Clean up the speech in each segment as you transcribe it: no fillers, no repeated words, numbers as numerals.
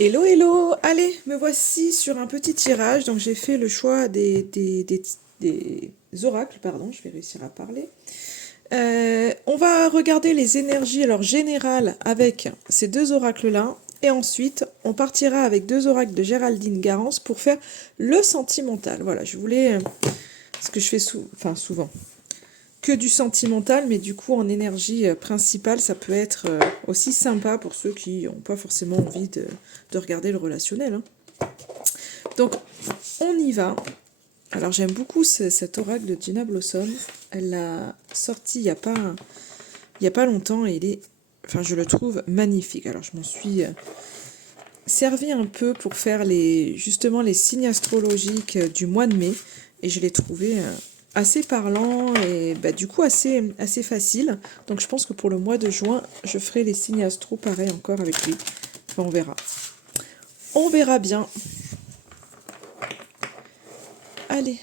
Hello, hello! Allez, me voici sur un petit tirage. Donc j'ai fait le choix des oracles, pardon, je vais réussir à parler. On va regarder les énergies alors générales avec ces deux oracles-là. Et ensuite, on partira avec deux oracles de Géraldine Garance pour faire le sentimental. Voilà, je voulais, ce que je fais souvent, que du sentimental, mais du coup en énergie principale, ça peut être aussi sympa pour ceux qui n'ont pas forcément envie de regarder le relationnel, hein. Donc on y va. Alors j'aime beaucoup cet oracle de Gina Blossom. Elle l'a sorti il y a pas longtemps et je le trouve magnifique. Alors je m'en suis servi un peu pour faire justement les signes astrologiques du mois de mai et je l'ai trouvé assez parlant et du coup assez facile. Donc je pense que pour le mois de juin, je ferai les signes astro pareil encore avec lui. Enfin, on verra. On verra bien. Allez.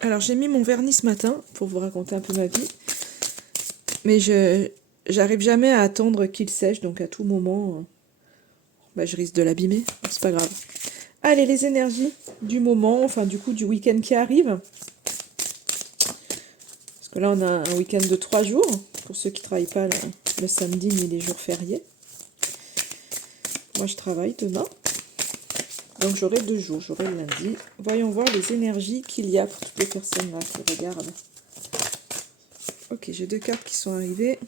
Alors j'ai mis mon vernis ce matin pour vous raconter un peu ma vie. Mais j'arrive jamais à attendre qu'il sèche, donc à tout moment, je risque de l'abîmer. C'est pas grave. Allez, les énergies du moment, enfin du coup du week-end qui arrive. Parce que là, on a un week-end de 3 jours, pour ceux qui ne travaillent pas le samedi ni les jours fériés. Moi, je travaille demain. Donc j'aurai 2 jours, j'aurai le lundi. Voyons voir les énergies qu'il y a pour toutes les personnes là qui regardent. Ok, j'ai 2 cartes qui sont arrivées.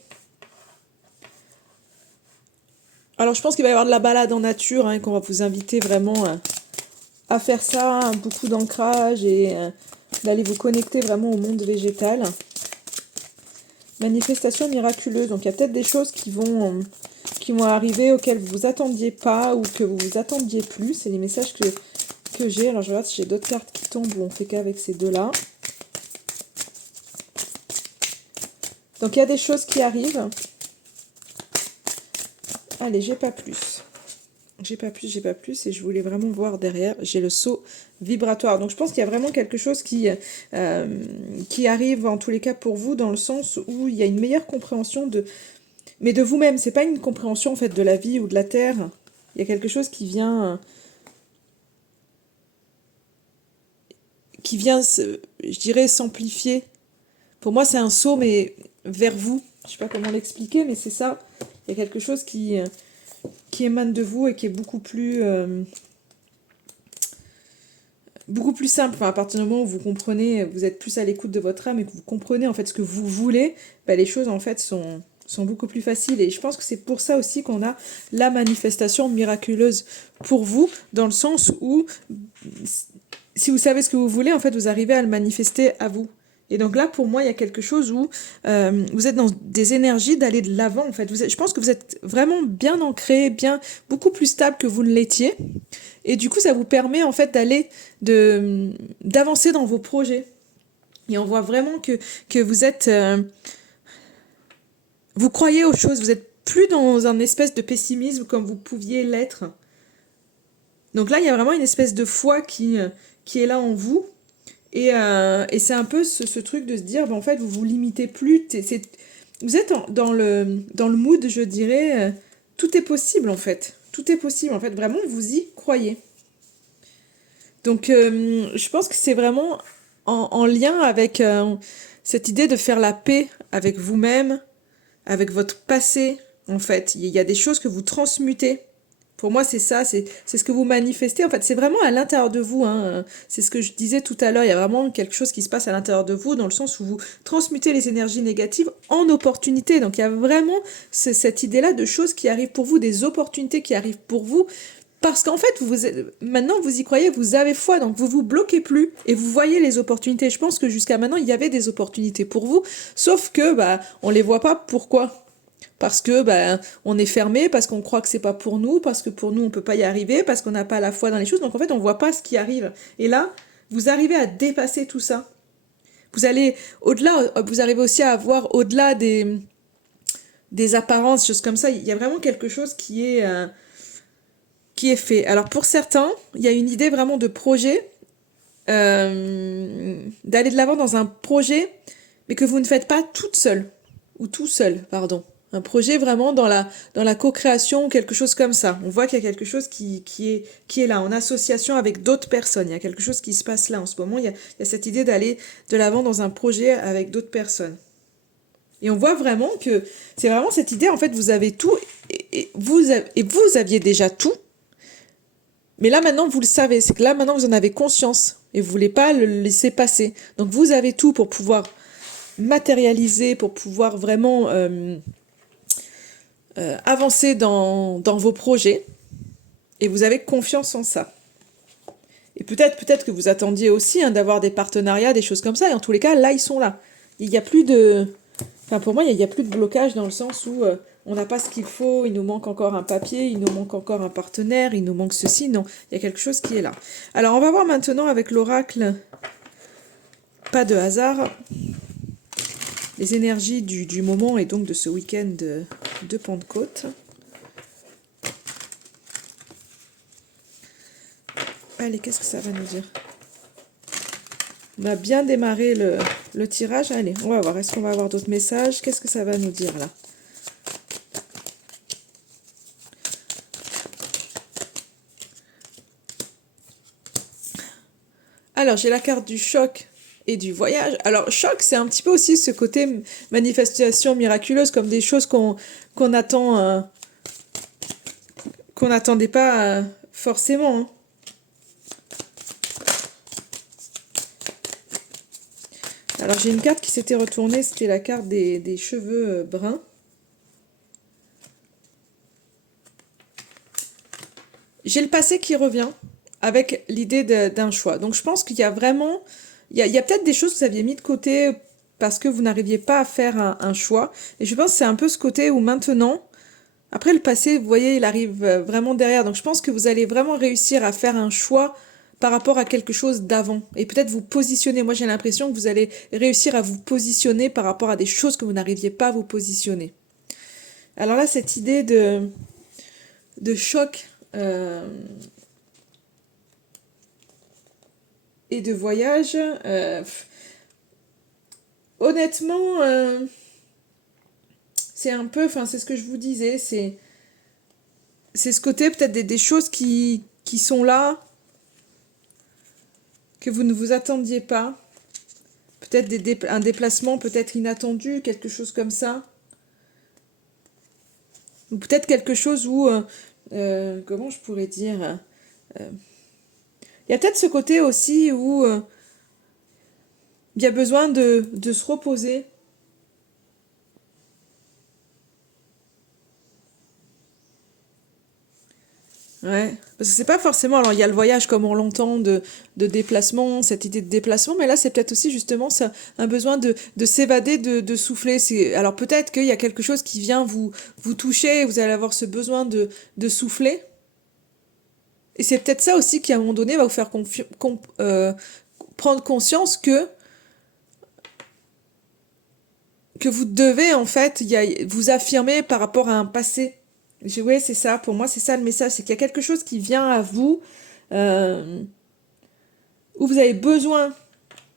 Alors je pense qu'il va y avoir de la balade en nature, hein, qu'on va vous inviter vraiment à faire ça, hein, beaucoup d'ancrage et d'aller vous connecter vraiment au monde végétal. Manifestation miraculeuse, donc il y a peut-être des choses qui vont arriver auxquelles vous vous attendiez pas ou que vous vous attendiez plus. C'est les messages que j'ai. Alors je regarde si j'ai d'autres cartes qui tombent ou on fait qu'avec ces deux-là. Donc il y a des choses qui arrivent. Allez, j'ai pas plus. J'ai pas plus et je voulais vraiment voir derrière. J'ai le saut vibratoire. Donc je pense qu'il y a vraiment quelque chose qui arrive en tous les cas pour vous dans le sens où il y a une meilleure compréhension mais de vous-même. C'est pas une compréhension en fait de la vie ou de la terre. Il y a quelque chose qui vient, je dirais, s'amplifier. Pour moi, c'est un saut mais vers vous. Je sais pas comment l'expliquer, mais c'est ça. Il y a quelque chose qui émane de vous et qui est beaucoup plus simple. Enfin, à partir du moment où vous comprenez, vous êtes plus à l'écoute de votre âme et que vous comprenez en fait ce que vous voulez, les choses en fait sont beaucoup plus faciles. Et je pense que c'est pour ça aussi qu'on a la manifestation miraculeuse pour vous, dans le sens où si vous savez ce que vous voulez, en fait, vous arrivez à le manifester à vous. Et donc là, pour moi, il y a quelque chose où vous êtes dans des énergies d'aller de l'avant, en fait. Je pense que vous êtes vraiment bien ancré, beaucoup plus stable que vous ne l'étiez. Et du coup, ça vous permet, en fait, d'avancer dans vos projets. Et on voit vraiment que vous êtes, vous croyez aux choses, vous êtes plus dans un espèce de pessimisme comme vous pouviez l'être. Donc là, il y a vraiment une espèce de foi qui est là en vous. Et c'est un peu ce truc de se dire, en fait, vous vous limitez plus. Vous êtes dans le mood, je dirais, tout est possible, en fait. Tout est possible, en fait. Vraiment, vous y croyez. Donc, je pense que c'est vraiment en lien avec cette idée de faire la paix avec vous-même, avec votre passé, en fait. Il y a des choses que vous transmutez. Pour moi, c'est ça, c'est ce que vous manifestez. En fait, c'est vraiment à l'intérieur de vous, hein. C'est ce que je disais tout à l'heure. Il y a vraiment quelque chose qui se passe à l'intérieur de vous, dans le sens où vous transmutez les énergies négatives en opportunités. Donc, il y a vraiment cette idée-là de choses qui arrivent pour vous, des opportunités qui arrivent pour vous. Parce qu'en fait, maintenant, vous y croyez, vous avez foi, donc vous vous bloquez plus et vous voyez les opportunités. Je pense que jusqu'à maintenant, il y avait des opportunités pour vous, sauf que on les voit pas. Pourquoi? Parce que on est fermé, parce qu'on croit que c'est pas pour nous, parce que pour nous on peut pas y arriver, parce qu'on n'a pas la foi dans les choses. Donc en fait, on voit pas ce qui arrive. Et là, vous arrivez à dépasser tout ça. Vous allez au-delà, vous arrivez aussi à voir au-delà des apparences, choses comme ça. Il y a vraiment quelque chose qui est fait. Alors pour certains, il y a une idée vraiment de projet, d'aller de l'avant dans un projet mais que vous ne faites pas toute seule, ou tout seul, pardon. Un projet vraiment dans la co-création, quelque chose comme ça. On voit qu'il y a quelque chose qui est là, en association avec d'autres personnes. Il y a quelque chose qui se passe là en ce moment. Il y a cette idée d'aller de l'avant dans un projet avec d'autres personnes. Et on voit vraiment que c'est vraiment cette idée, en fait, vous avez tout, et vous aviez déjà tout, mais là maintenant vous le savez, c'est que là maintenant vous en avez conscience, et vous voulez pas le laisser passer. Donc vous avez tout pour pouvoir matérialiser, pour pouvoir vraiment avancer dans vos projets, et vous avez confiance en ça. Et peut-être que vous attendiez aussi d'avoir des partenariats, des choses comme ça, et en tous les cas, là, ils sont là. Il n'y a plus de... Enfin, pour moi, il n'y a plus de blocage dans le sens où on n'a pas ce qu'il faut, il nous manque encore un papier, il nous manque encore un partenaire, il nous manque ceci. Non, il y a quelque chose qui est là. Alors, on va voir maintenant avec l'oracle, pas de hasard, les énergies du moment et donc de ce week-end de Pentecôte. Allez, qu'est-ce que ça va nous dire? On a bien démarré le tirage. Allez, on va voir. Est-ce qu'on va avoir d'autres messages? Qu'est-ce que ça va nous dire là? Alors, j'ai la carte du choc et du voyage. Alors, choc, c'est un petit peu aussi ce côté manifestation miraculeuse, comme des choses qu'on attend, qu'on n'attendait pas forcément. Hein. Alors, j'ai une carte qui s'était retournée, c'était la carte des cheveux bruns. J'ai le passé qui revient avec l'idée d'un choix. Donc, je pense qu'il y a vraiment... Il y a peut-être des choses que vous aviez mis de côté parce que vous n'arriviez pas à faire un choix. Et je pense que c'est un peu ce côté où maintenant... Après, le passé, vous voyez, il arrive vraiment derrière. Donc, je pense que vous allez vraiment réussir à faire un choix par rapport à quelque chose d'avant. Et peut-être vous positionner. Moi, j'ai l'impression que vous allez réussir à vous positionner par rapport à des choses que vous n'arriviez pas à vous positionner. Alors là, cette idée de choc et de voyage, honnêtement, c'est un peu, enfin, c'est ce que je vous disais, c'est ce côté peut-être des choses qui sont là, que vous ne vous attendiez pas. Peut-être un déplacement peut-être inattendu, quelque chose comme ça. Ou peut-être quelque chose où, comment je pourrais dire, il y a peut-être ce côté aussi où il y a besoin de se reposer. Ouais, parce que c'est pas forcément, alors il y a le voyage comme on l'entend de déplacement, cette idée de déplacement, mais là c'est peut-être aussi justement ça, un besoin de s'évader, de souffler. Alors peut-être qu'il y a quelque chose qui vient vous toucher et vous allez avoir ce besoin de souffler. Et c'est peut-être ça aussi qui à un moment donné va vous faire prendre conscience que vous devez en fait vous affirmer par rapport à un passé. Oui, c'est ça, pour moi c'est ça le message, c'est qu'il y a quelque chose qui vient à vous euh, où vous avez besoin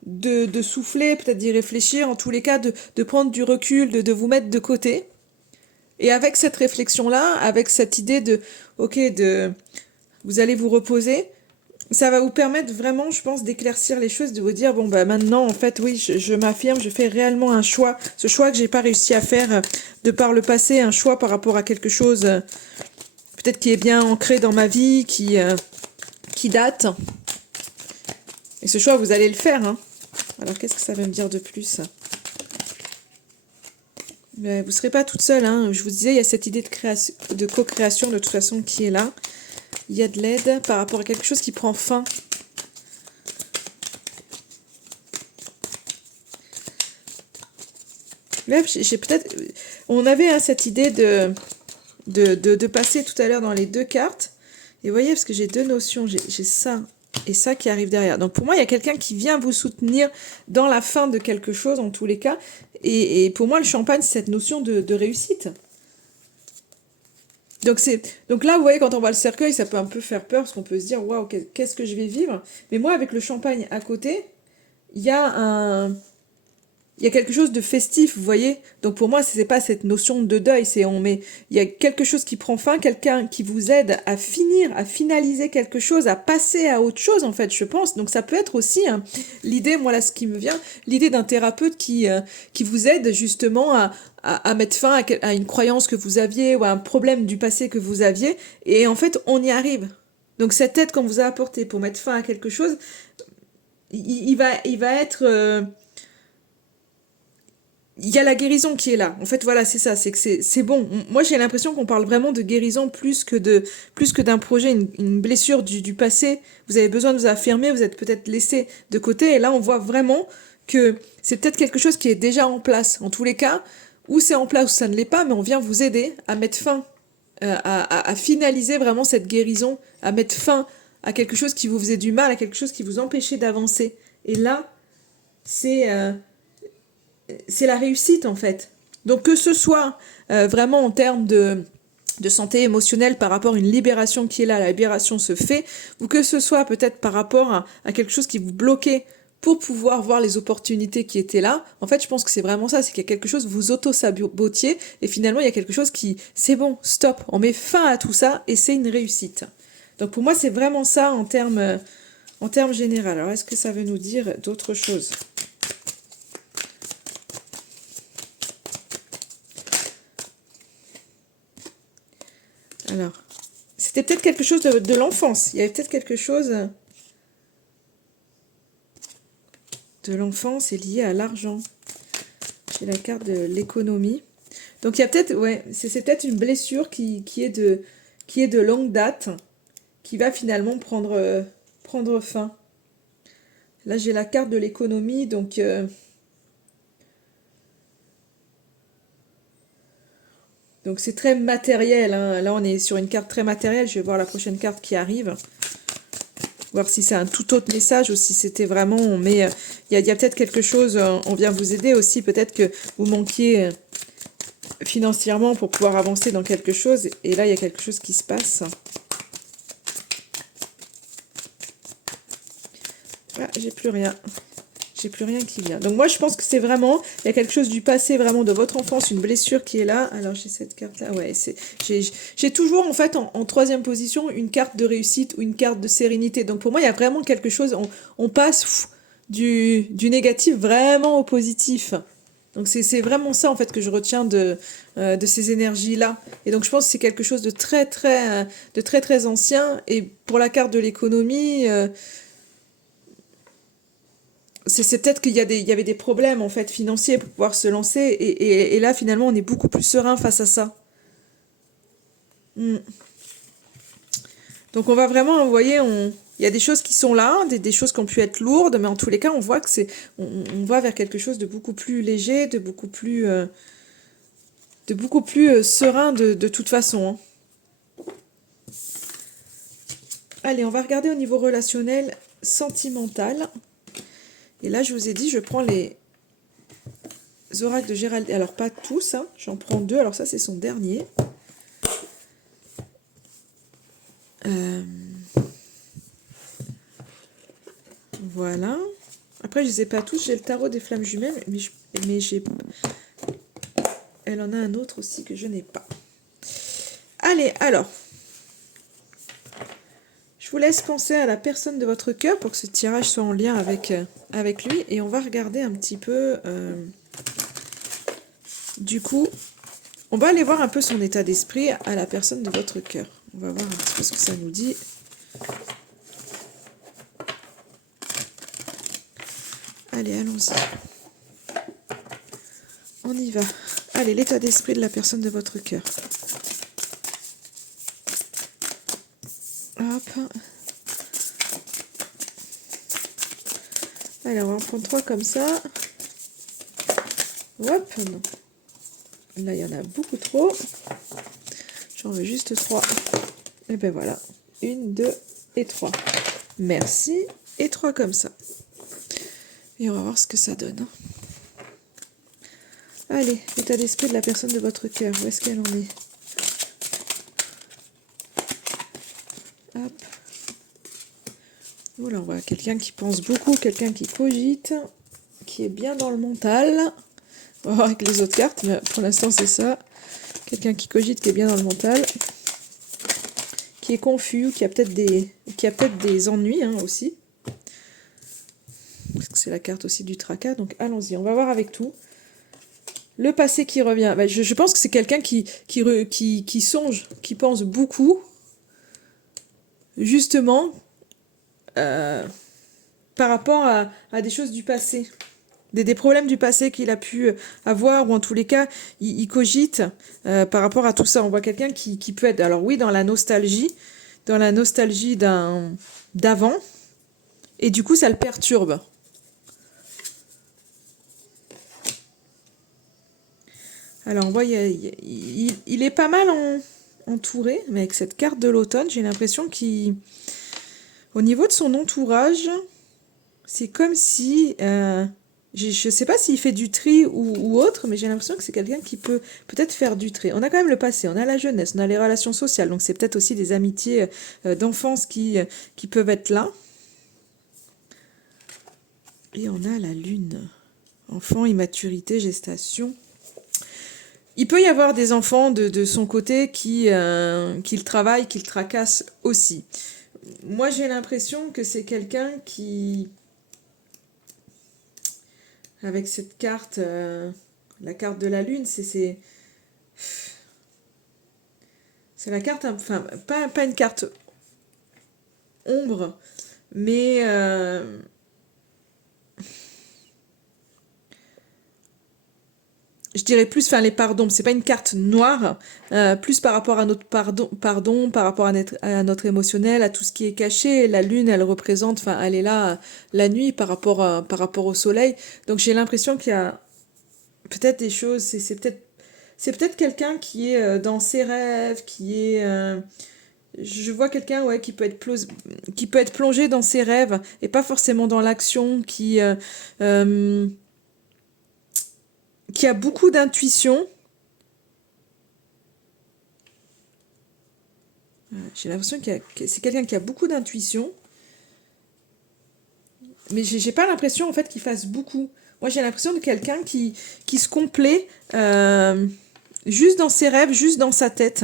de souffler, peut-être d'y réfléchir, en tous les cas de prendre du recul, de vous mettre de côté. Et avec cette réflexion-là, avec cette idée ok, vous allez vous reposer, ça va vous permettre vraiment, je pense, d'éclaircir les choses, de vous dire, bon, bah maintenant, en fait, oui, je m'affirme, je fais réellement un choix, ce choix que j'ai pas réussi à faire de par le passé, un choix par rapport à quelque chose peut-être qui est bien ancré dans ma vie, qui date. Et ce choix, vous allez le faire, hein. Alors, qu'est-ce que ça veut me dire de plus? Mais vous ne serez pas toute seule, hein. Je vous disais, il y a cette idée de co-création, de toute façon, qui est là. Il y a de l'aide par rapport à quelque chose qui prend fin. Là, j'ai peut-être... On avait cette idée de passer tout à l'heure dans les deux cartes. Et vous voyez, parce que j'ai deux notions, j'ai ça et ça qui arrive derrière. Donc pour moi, il y a quelqu'un qui vient vous soutenir dans la fin de quelque chose, en tous les cas. Et pour moi, le champagne, c'est cette notion de réussite. Donc là, vous voyez, quand on voit le cercueil, ça peut un peu faire peur, parce qu'on peut se dire, waouh, qu'est-ce que je vais vivre? Mais moi, avec le champagne à côté, il y a il y a quelque chose de festif, vous voyez. Donc pour moi, c'est pas cette notion de deuil, c'est il y a quelque chose qui prend fin, quelqu'un qui vous aide à finir, à finaliser quelque chose, à passer à autre chose, en fait, je pense. Donc ça peut être aussi l'idée, moi là, ce qui me vient, l'idée d'un thérapeute qui vous aide justement à mettre fin à une croyance que vous aviez ou à un problème du passé que vous aviez. Et en fait, on y arrive. Donc cette aide qu'on vous a apportée pour mettre fin à quelque chose, il va être... il y a la guérison qui est là. En fait, voilà, c'est ça, c'est que c'est bon. Moi, j'ai l'impression qu'on parle vraiment de guérison plus que d'un projet, une blessure du passé. Vous avez besoin de vous affirmer, vous êtes peut-être laissé de côté, et là, on voit vraiment que c'est peut-être quelque chose qui est déjà en place. En tous les cas, ou c'est en place ou ça ne l'est pas, mais on vient vous aider à mettre fin, à finaliser vraiment cette guérison, à mettre fin à quelque chose qui vous faisait du mal, à quelque chose qui vous empêchait d'avancer. Et là, c'est c'est la réussite en fait. Donc que ce soit vraiment en termes de santé émotionnelle par rapport à une libération qui est là, la libération se fait, ou que ce soit peut-être par rapport à quelque chose qui vous bloquait pour pouvoir voir les opportunités qui étaient là, en fait je pense que c'est vraiment ça, c'est qu'il y a quelque chose, vous auto-sabotiez, et finalement il y a quelque chose qui, c'est bon, stop, on met fin à tout ça, et c'est une réussite. Donc pour moi c'est vraiment ça en termes généraux. Alors est-ce que ça veut nous dire d'autres choses? Alors, c'était peut-être quelque chose de l'enfance. Il y avait peut-être quelque chose de l'enfance et lié à l'argent. J'ai la carte de l'économie. Donc il y a peut-être, ouais, c'est peut-être une blessure qui est de longue date, qui va finalement prendre fin. Là j'ai la carte de l'économie, donc c'est très matériel, hein. Là on est sur une carte très matérielle. Je vais voir la prochaine carte qui arrive. Voir si c'est un tout autre message ou si c'était vraiment... Mais il y a peut-être quelque chose, on vient vous aider aussi. Peut-être que vous manquiez financièrement pour pouvoir avancer dans quelque chose. Et là, il y a quelque chose qui se passe. Ah, j'ai plus rien. J'ai plus rien qui vient. Donc moi, je pense que c'est vraiment... Il y a quelque chose du passé, vraiment, de votre enfance, une blessure qui est là. Alors, j'ai cette carte-là. Ouais, j'ai toujours, en fait, en troisième position, une carte de réussite ou une carte de sérénité. Donc pour moi, il y a vraiment quelque chose... On passe du négatif vraiment au positif. Donc c'est vraiment ça, en fait, que je retiens de ces énergies-là. Et donc je pense que c'est quelque chose de très, très ancien. Et pour la carte de l'économie... c'est peut-être il y avait des problèmes en fait financiers pour pouvoir se lancer et là finalement on est beaucoup plus serein face à ça. Mm. Donc on va vraiment, vous voyez, il y a des choses qui sont là, des choses qui ont pu être lourdes, mais en tous les cas on voit que on va vers quelque chose de beaucoup plus léger, de beaucoup plus serein de toute façon, hein. Allez, on va regarder au niveau relationnel, sentimental. Et là je vous ai dit, je prends les oracles de Géraldine. Alors pas tous, hein, j'en prends deux. Alors ça c'est son dernier. Voilà. Après je les ai pas tous. J'ai le tarot des flammes jumelles, mais j'ai... Elle en a un autre aussi que je n'ai pas. Allez, alors. Je vous laisse penser à la personne de votre cœur pour que ce tirage soit en lien avec lui. Et on va regarder un petit peu... du coup, on va aller voir un peu son état d'esprit à la personne de votre cœur. On va voir un petit peu ce que ça nous dit. Allez, allons-y. On y va. Allez, l'état d'esprit de la personne de votre cœur. Hop. Allez, on va en prendre 3 comme ça. Hop, non. Là, il y en a beaucoup trop. J'en veux juste 3. Et ben voilà. 1, 2 et 3. Merci. Et 3 comme ça. Et on va voir ce que ça donne. Allez, l'état d'esprit de la personne de votre cœur. Où est-ce qu'elle en est? Hop. Voilà, on voit quelqu'un qui pense beaucoup, quelqu'un qui cogite, qui est bien dans le mental. On va voir avec les autres cartes, mais pour l'instant c'est ça. Quelqu'un qui cogite, qui est bien dans le mental. Qui est confus, qui a peut-être des ennuis hein, aussi. Parce que c'est la carte aussi du tracas, donc allons-y, on va voir avec tout. Le passé qui revient. Ben, je pense que c'est quelqu'un qui songe, qui pense beaucoup, justement, par rapport à des choses du passé. Des problèmes du passé qu'il a pu avoir, ou en tous les cas, il cogite par rapport à tout ça. On voit quelqu'un qui peut être, alors oui, dans la nostalgie d'avant, et du coup, ça le perturbe. Alors, on voit, il est pas mal entouré, mais avec cette carte de l'automne, j'ai l'impression qu'au niveau de son entourage, c'est comme si... je sais pas s'il fait du tri ou autre, mais j'ai l'impression que c'est quelqu'un qui peut peut-être faire du tri. On a quand même le passé, on a la jeunesse, on a les relations sociales, donc c'est peut-être aussi des amitiés d'enfance qui peuvent être là. Et on a la lune. Enfant, immaturité, gestation. Il peut y avoir des enfants de son côté qui le travaillent, qui le tracassent aussi. Moi, j'ai l'impression que c'est quelqu'un qui... Avec cette carte, la carte de la lune, c'est la carte, enfin, pas une carte ombre, mais je dirais plus, enfin les pardons, c'est pas une carte noire, plus par rapport à notre pardon, par rapport à notre émotionnel, à tout ce qui est caché. La lune, elle représente, enfin elle est là la nuit par rapport au soleil. Donc j'ai l'impression qu'il y a peut-être des choses, c'est peut-être quelqu'un qui est dans ses rêves, je vois quelqu'un ouais, qui peut être plongé dans ses rêves et pas forcément dans l'action, qui a beaucoup d'intuition. J'ai l'impression que c'est quelqu'un qui a beaucoup d'intuition, mais j'ai pas l'impression en fait qu'il fasse beaucoup. Moi j'ai l'impression de quelqu'un qui se complaît juste dans ses rêves, juste dans sa tête.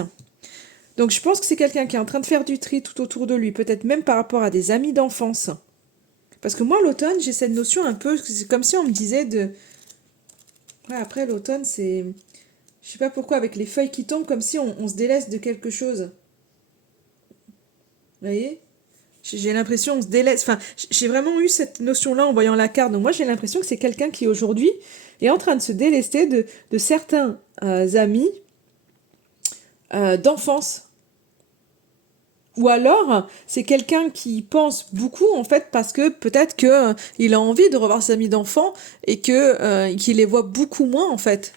Donc je pense que c'est quelqu'un qui est en train de faire du tri tout autour de lui, peut-être même par rapport à des amis d'enfance. Parce que moi l'automne j'ai cette notion un peu, c'est comme si on me disait de... Ouais, après l'automne c'est... Je sais pas pourquoi, avec les feuilles qui tombent, comme si on se délaisse de quelque chose. Vous voyez? J'ai l'impression on se délaisse. Enfin, j'ai vraiment eu cette notion-là en voyant la carte. Donc moi, j'ai l'impression que c'est quelqu'un qui aujourd'hui est en train de se délester de certains amis d'enfance. Ou alors, c'est quelqu'un qui pense beaucoup, en fait, parce que peut-être que il a envie de revoir ses amis d'enfants et qu'il les voit beaucoup moins, en fait.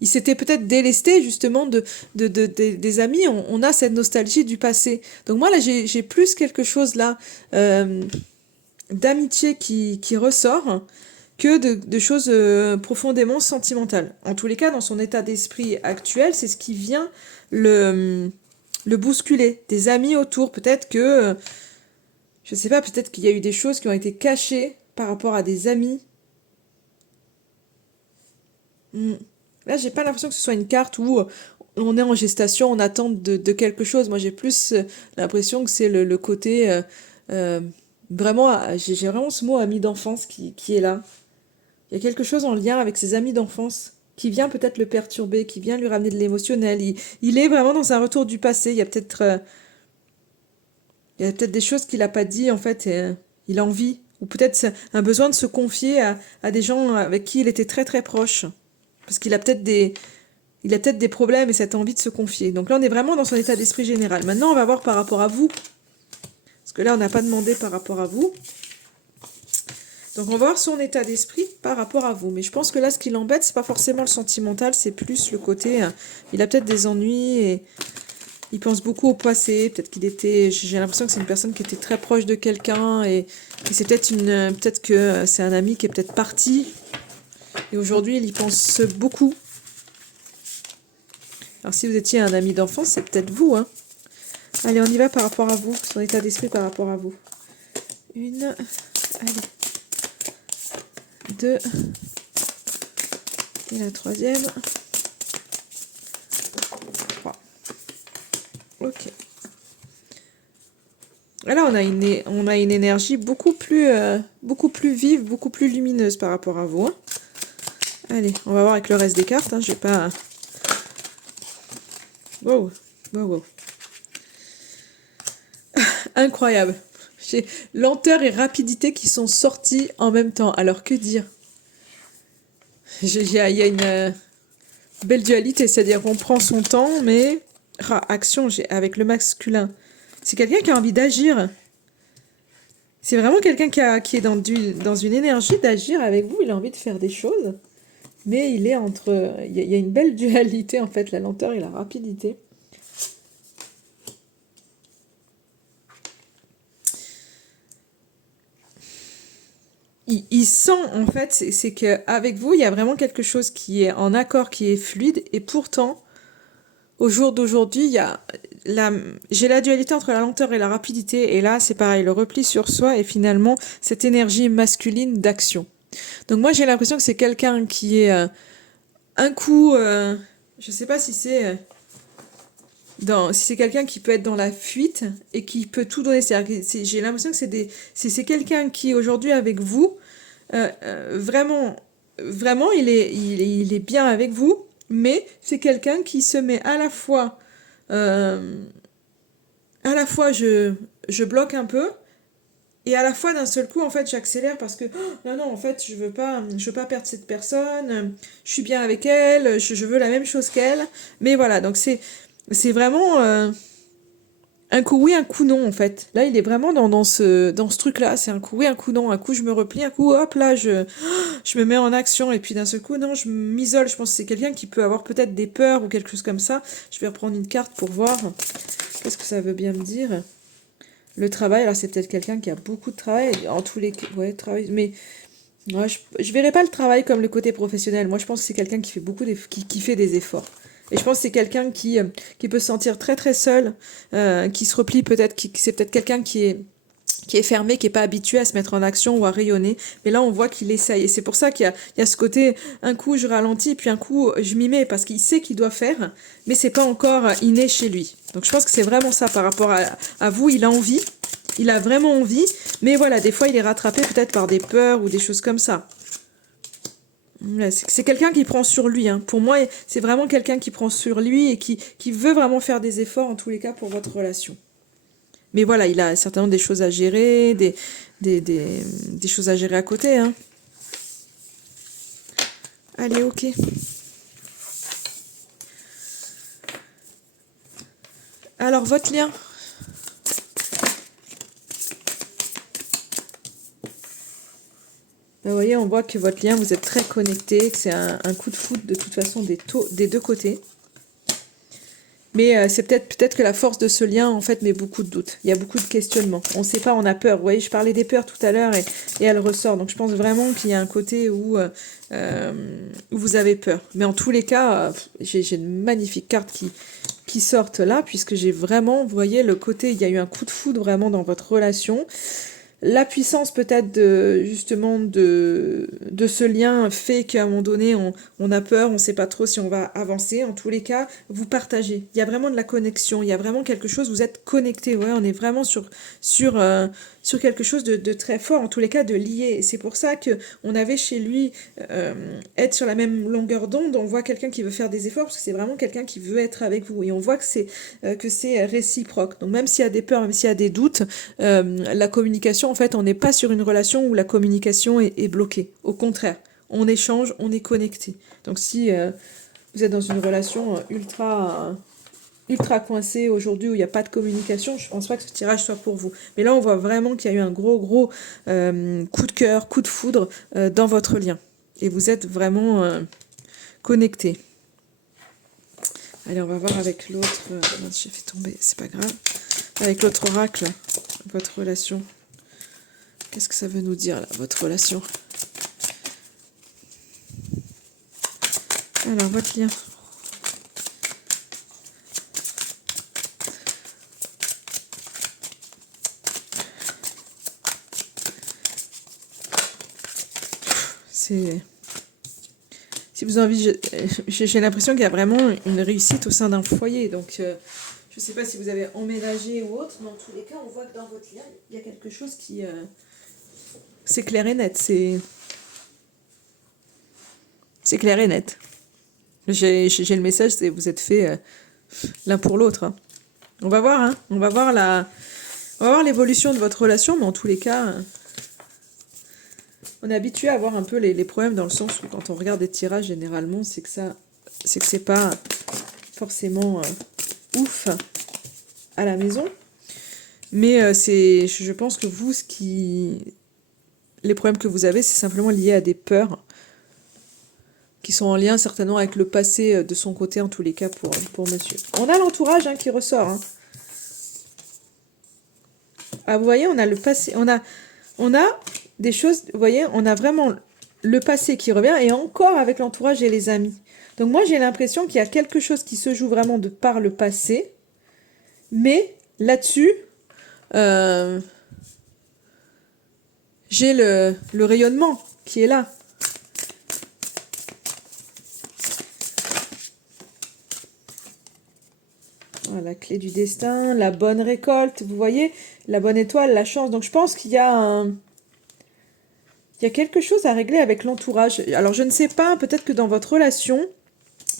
Il s'était peut-être délesté justement des amis. On a cette nostalgie du passé. Donc moi là j'ai plus quelque chose là d'amitié qui ressort que de choses profondément sentimentales. En tous les cas, dans son état d'esprit actuel, c'est ce qui vient le bousculer. Des amis autour, peut-être que je sais pas, peut-être qu'il y a eu des choses qui ont été cachées par rapport à des amis. Là, j'ai pas l'impression que ce soit une carte où on est en gestation, on attend de quelque chose. Moi, j'ai plus l'impression que c'est le côté... vraiment, j'ai vraiment ce mot ami d'enfance qui est là. Il y a quelque chose en lien avec ses amis d'enfance qui vient peut-être le perturber, qui vient lui ramener de l'émotionnel. Il est vraiment dans un retour du passé. Il y a peut-être des choses qu'il n'a pas dit, en fait, et il a envie. Ou peut-être un besoin de se confier à des gens avec qui il était très très proche. Parce qu'il a peut-être des problèmes et cette envie de se confier. Donc là, on est vraiment dans son état d'esprit général. Maintenant, on va voir par rapport à vous. Parce que là, on n'a pas demandé par rapport à vous. Donc, on va voir son état d'esprit par rapport à vous. Mais je pense que là, ce qui l'embête, c'est pas forcément le sentimental, c'est plus le côté... il a peut-être des ennuis et il pense beaucoup au passé. Peut-être qu'il était... J'ai l'impression que c'est une personne qui était très proche de quelqu'un et c'est peut-être que c'est un ami qui est peut-être parti. Et aujourd'hui, il y pense beaucoup. Alors, si vous étiez un ami d'enfance, c'est peut-être vous, hein. Allez, on y va par rapport à vous. Son état d'esprit par rapport à vous. 1, allez. 2, 2. Et la troisième. 3. Ok. Et là, on a une énergie beaucoup plus vive, beaucoup plus lumineuse par rapport à vous. Hein. Allez, on va voir avec le reste des cartes. Hein. Je vais pas... Wow, wow, wow. Incroyable. J'ai lenteur et rapidité qui sont sortis en même temps. Alors, que dire? Il y a une belle dualité, c'est-à-dire qu'on prend son temps, mais... action, avec le masculin. C'est quelqu'un qui a envie d'agir. C'est vraiment quelqu'un qui est dans une énergie d'agir avec vous. Il a envie de faire des choses. Mais il est entre... Il y a une belle dualité, en fait, la lenteur et la rapidité. Il sent, en fait, c'est qu'avec vous, il y a vraiment quelque chose qui est en accord, qui est fluide. Et pourtant, au jour d'aujourd'hui, j'ai la dualité entre la lenteur et la rapidité. Et là, c'est pareil, le repli sur soi et finalement, cette énergie masculine d'action. Donc moi, j'ai l'impression que c'est quelqu'un qui est... un coup, je sais pas si c'est si c'est quelqu'un qui peut être dans la fuite et qui peut tout donner. J'ai l'impression que c'est quelqu'un qui aujourd'hui avec vous, vraiment, vraiment, il est bien avec vous, mais c'est quelqu'un qui se met à la fois je bloque un peu. Et à la fois, d'un seul coup, en fait, j'accélère parce que non, non, en fait, je veux pas perdre cette personne. Je suis bien avec elle. Je veux la même chose qu'elle. Mais voilà, donc c'est vraiment un coup oui, un coup non, en fait. Là, il est vraiment dans ce truc-là. C'est un coup oui, un coup non. Un coup, je me replie. Un coup, hop, là, je me mets en action. Et puis d'un seul coup, non, je m'isole. Je pense que c'est quelqu'un qui peut avoir peut-être des peurs ou quelque chose comme ça. Je vais reprendre une carte pour voir. Qu'est-ce que ça veut bien me dire? Le travail, alors c'est peut-être quelqu'un qui a beaucoup de travail, en tous les cas, ouais, travail, mais ouais, je verrais pas le travail comme le côté professionnel. Moi, je pense que c'est quelqu'un qui fait qui fait des efforts. Et je pense que c'est quelqu'un qui peut se sentir très très seul, qui se replie peut-être, c'est peut-être quelqu'un qui est fermé, qui est pas habitué à se mettre en action ou à rayonner. Mais là, on voit qu'il essaye. Et c'est pour ça il y a ce côté, un coup, je ralentis, puis un coup, je m'y mets parce qu'il sait qu'il doit faire, mais c'est pas encore inné chez lui. Donc, je pense que c'est vraiment ça par rapport à vous. Il a envie. Il a vraiment envie. Mais voilà, des fois, il est rattrapé peut-être par des peurs ou des choses comme ça. C'est quelqu'un qui prend sur lui. Hein. Pour moi, c'est vraiment quelqu'un qui prend sur lui et qui veut vraiment faire des efforts, en tous les cas, pour votre relation. Mais voilà, il a certainement des choses à gérer, des choses à gérer à côté. Hein. Allez, ok. Alors, votre lien. Vous voyez, on voit que votre lien, vous êtes très connectés, que c'est un coup de foudre de toute façon des deux côtés. Mais c'est peut-être que la force de ce lien, en fait, met beaucoup de doutes. Il y a beaucoup de questionnements. On ne sait pas, on a peur. Vous voyez, je parlais des peurs tout à l'heure et elle ressort. Donc je pense vraiment qu'il y a un côté où vous avez peur. Mais en tous les cas, j'ai une magnifique carte qui sortent là, puisque j'ai vraiment, vous voyez, le côté, il y a eu un coup de foudre vraiment dans votre relation. La puissance peut-être justement de ce lien fait qu'à un moment donné on a peur, on ne sait pas trop si on va avancer. En tous les cas, vous partagez. Il y a vraiment de la connexion, il y a vraiment quelque chose, vous êtes connectés. Ouais, on est vraiment sur quelque chose de très fort, en tous les cas de lié. Et c'est pour ça qu'on avait chez lui être sur la même longueur d'onde. On voit quelqu'un qui veut faire des efforts parce que c'est vraiment quelqu'un qui veut être avec vous. Et on voit que c'est réciproque. Donc même s'il y a des peurs, même s'il y a des doutes, la communication, en fait, on n'est pas sur une relation où la communication est bloquée. Au contraire, on échange, on est connecté. Donc si vous êtes dans une relation ultra coincée aujourd'hui où il n'y a pas de communication, je pense pas que ce tirage soit pour vous. Mais là, on voit vraiment qu'il y a eu un gros coup de cœur, coup de foudre dans votre lien. Et vous êtes vraiment connectés. Allez, on va voir avec l'autre. J'ai fait tomber, c'est pas grave. Avec l'autre oracle, votre relation. Qu'est-ce que ça veut nous dire là, votre relation? Alors, votre lien. c'est... Si vous avez envie, j'ai l'impression qu'il y a vraiment une réussite au sein d'un foyer. Donc, je ne sais pas si vous avez emménagé ou autre, mais en tous les cas, on voit que dans votre lien, il y a quelque chose qui... c'est clair et net. C'est clair et net. J'ai le message, c'est vous êtes fait l'un pour l'autre. Hein. On va voir, hein. On va voir l'évolution de votre relation, mais en tous les cas... on est habitué à avoir un peu les problèmes dans le sens où quand on regarde des tirages, généralement, c'est que c'est pas forcément ouf à la maison. Mais je pense que vous, les problèmes que vous avez, c'est simplement lié à des peurs qui sont en lien certainement avec le passé de son côté, en tous les cas, pour monsieur. On a l'entourage qui ressort. Hein. Ah, vous voyez, on a le passé, on a des choses, vous voyez, on a vraiment le passé qui revient, et encore avec l'entourage et les amis. Donc moi, j'ai l'impression qu'il y a quelque chose qui se joue vraiment de par le passé, mais là-dessus, j'ai le rayonnement qui est là. Voilà, la clé du destin, la bonne récolte, vous voyez, la bonne étoile, la chance. Donc je pense qu'il y a il y a quelque chose à régler avec l'entourage. Alors je ne sais pas, peut-être que dans votre relation,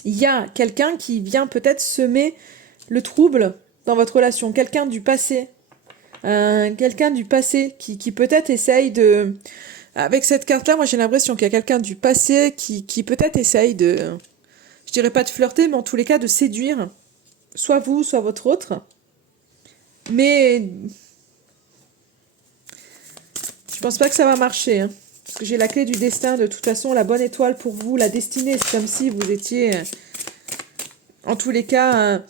il y a quelqu'un qui vient peut-être semer le trouble dans votre relation, quelqu'un du passé. Quelqu'un du passé qui peut-être essaye de... Avec cette carte-là, moi j'ai l'impression qu'il y a quelqu'un du passé qui peut-être essaye de... Je dirais pas de flirter, mais en tous les cas de séduire. Soit vous, soit votre autre. Mais... je pense pas que ça va marcher. Hein. Parce que j'ai la clé du destin, de toute façon, la bonne étoile pour vous, la destinée. C'est comme si vous étiez... en tous les cas...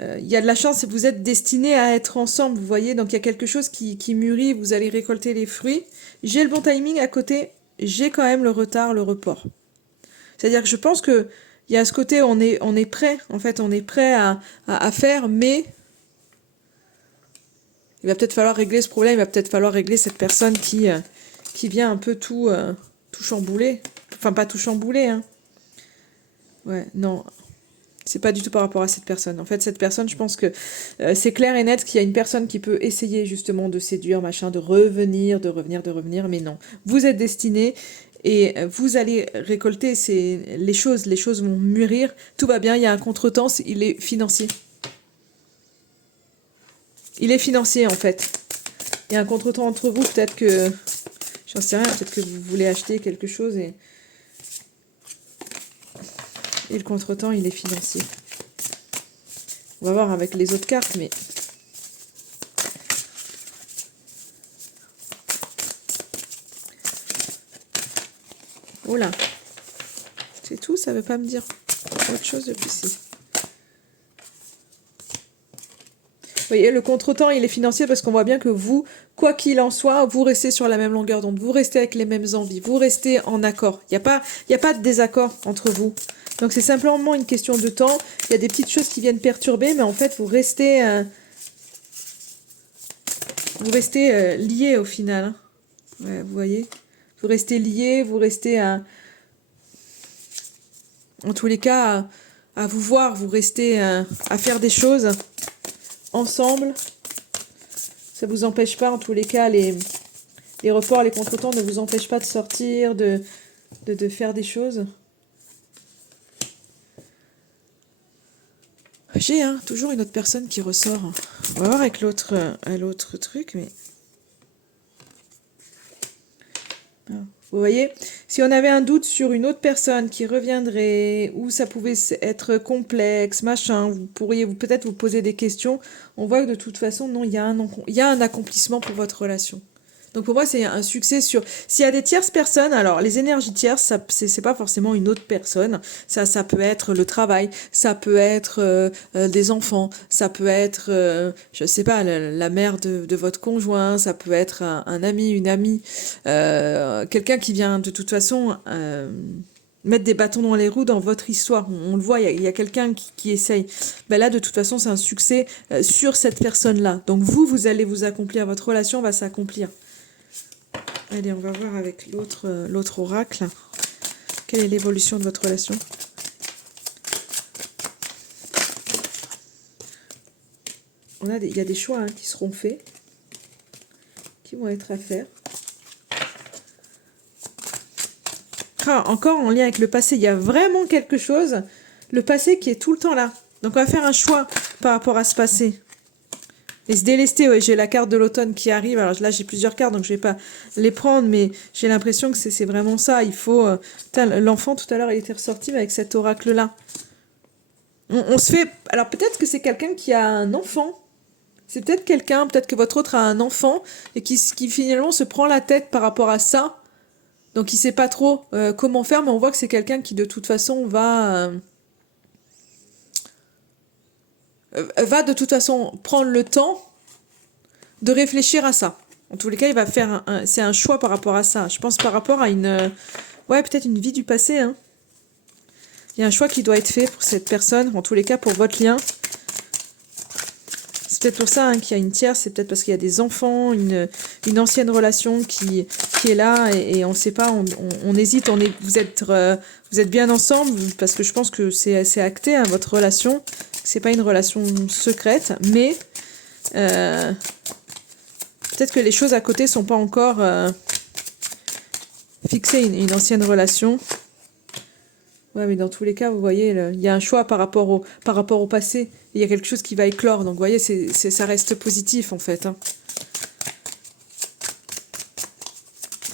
il y a de la chance et vous êtes destinés à être ensemble, vous voyez. Donc il y a quelque chose qui mûrit, vous allez récolter les fruits. J'ai le bon timing à côté, j'ai quand même le retard, le report. C'est-à-dire que je pense que il y a ce côté, on est prêt, en fait, on est prêt à faire, mais il va peut-être falloir régler ce problème, il va peut-être falloir régler cette personne qui vient un peu tout chambouler. Enfin, pas tout chambouler, hein. Ouais, non... c'est pas du tout par rapport à cette personne. En fait, cette personne, je pense que c'est clair et net qu'il y a une personne qui peut essayer justement de séduire, machin, de revenir, mais non. Vous êtes destiné et vous allez récolter les choses vont mûrir. Tout va bien, il y a un contretemps, il est financier. Il est financier, en fait. Il y a un contretemps entre vous, peut-être que... j'en sais rien, peut-être que vous voulez acheter quelque chose et le contretemps, il est financier. On va voir avec les autres cartes, mais... oh là. C'est tout, ça veut pas me dire autre chose depuis ici. Vous voyez, le contretemps, il est financier parce qu'on voit bien que vous, quoi qu'il en soit, vous restez sur la même longueur d'onde, vous restez avec les mêmes envies, vous restez en accord. Il y a pas de désaccord entre vous. Donc c'est simplement une question de temps. Il y a des petites choses qui viennent perturber, mais en fait, vous restez liés au final. Hein. Ouais, vous voyez, vous restez liés, vous restez en tous les cas à vous voir, vous restez à faire des choses ensemble. Ça vous empêche pas, en tous les cas, les reports, les contretemps ne vous empêchent pas de sortir, de faire des choses. J'ai toujours une autre personne qui ressort. On va voir avec l'autre truc, mais... vous voyez, si on avait un doute sur une autre personne qui reviendrait, ou ça pouvait être complexe, machin, vous pourriez peut-être vous poser des questions. On voit que de toute façon, non, il y a un accomplissement pour votre relation. Donc pour moi, c'est un succès sur... s'il y a des tierces personnes, alors les énergies tierces, c'est pas forcément une autre personne. Ça peut être le travail, ça peut être des enfants, ça peut être, je sais pas, la mère de votre conjoint, ça peut être un ami, une amie, quelqu'un qui vient de toute façon mettre des bâtons dans les roues dans votre histoire. On le voit, il y a quelqu'un qui essaye. Ben là, de toute façon, c'est un succès sur cette personne-là. Donc vous allez vous accomplir, votre relation va s'accomplir. Allez, on va voir avec l'autre oracle. Quelle est l'évolution de votre relation? Il y a des choix qui seront faits, qui vont être à faire. Ah, encore en lien avec le passé, il y a vraiment quelque chose, le passé qui est tout le temps là. Donc on va faire un choix par rapport à ce passé. Et se délester, ouais, j'ai la carte de l'automne qui arrive. Alors là, j'ai plusieurs cartes, donc je vais pas les prendre, mais j'ai l'impression que c'est vraiment ça. Il faut... l'enfant, tout à l'heure, il était ressorti avec cet oracle-là. On se fait... Alors peut-être que c'est quelqu'un qui a un enfant. C'est peut-être quelqu'un, peut-être que votre autre a un enfant, et qui finalement se prend la tête par rapport à ça. Donc il sait pas trop comment faire, mais on voit que c'est quelqu'un qui de toute façon va de toute façon prendre le temps de réfléchir à ça. En tous les cas, il va faire c'est un choix par rapport à ça. Je pense par rapport à ouais, peut-être une vie du passé. Hein. Il y a un choix qui doit être fait pour cette personne, en tous les cas pour votre lien. C'est peut-être pour ça qu'il y a une tierce, c'est peut-être parce qu'il y a des enfants, une ancienne relation qui est là et on ne sait pas, on hésite, vous êtes bien ensemble parce que je pense que c'est acté, hein, votre relation. C'est pas une relation secrète, mais peut-être que les choses à côté sont pas encore fixées, une ancienne relation. Ouais, mais dans tous les cas, vous voyez, il y a un choix par rapport au passé. Il y a quelque chose qui va éclore. Donc, vous voyez, ça reste positif, en fait. Hein.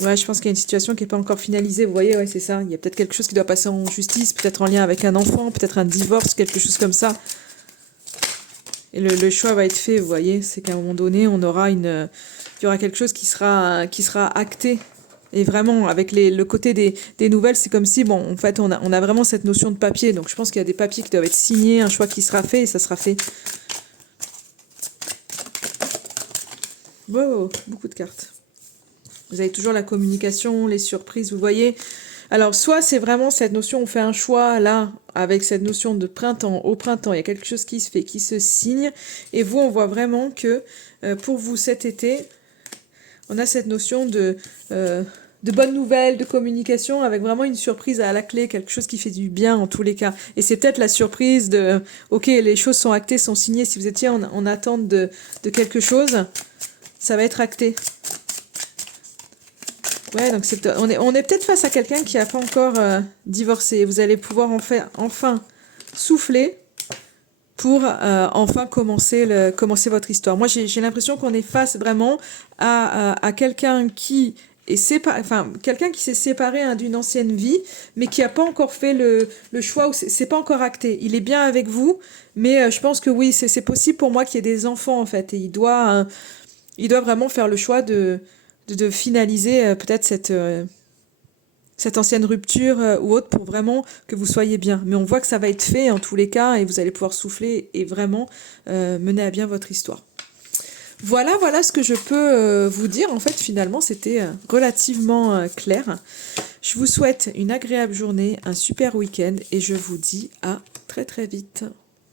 Ouais, je pense qu'il y a une situation qui n'est pas encore finalisée. Vous voyez, ouais, c'est ça. Il y a peut-être quelque chose qui doit passer en justice, peut-être en lien avec un enfant, peut-être un divorce, quelque chose comme ça. Et le choix va être fait, vous voyez. C'est qu'à un moment donné, il y aura quelque chose qui sera acté. Et vraiment, avec le côté des nouvelles, c'est comme si, bon, en fait, on a vraiment cette notion de papier. Donc, je pense qu'il y a des papiers qui doivent être signés, un choix qui sera fait, et ça sera fait. Wow, beaucoup de cartes. Vous avez toujours la communication, les surprises, vous voyez. Alors, soit c'est vraiment cette notion, on fait un choix, là, avec cette notion de printemps, au printemps, il y a quelque chose qui se fait, qui se signe. Et vous, on voit vraiment que, pour vous, cet été, on a cette notion de bonnes nouvelles, de communication, avec vraiment une surprise à la clé, quelque chose qui fait du bien en tous les cas. Et c'est peut-être la surprise de, ok, les choses sont actées, sont signées, si vous étiez en attente de quelque chose, ça va être acté. Ouais, donc on est peut-être face à quelqu'un qui n'a pas encore divorcé. Vous allez pouvoir enfin souffler pour enfin commencer votre histoire. Moi, j'ai l'impression qu'on est face vraiment à quelqu'un qui quelqu'un qui s'est séparé d'une ancienne vie, mais qui n'a pas encore fait le choix, ou c'est pas encore acté. Il est bien avec vous, mais je pense que oui, c'est possible pour moi qu'il y ait des enfants, en fait, et il doit vraiment faire le choix de finaliser peut-être cette ancienne rupture ou autre pour vraiment que vous soyez bien. Mais on voit que ça va être fait en tous les cas et vous allez pouvoir souffler et vraiment mener à bien votre histoire. Voilà ce que je peux vous dire. En fait, finalement, c'était relativement clair. Je vous souhaite une agréable journée, un super week-end et je vous dis à très très vite.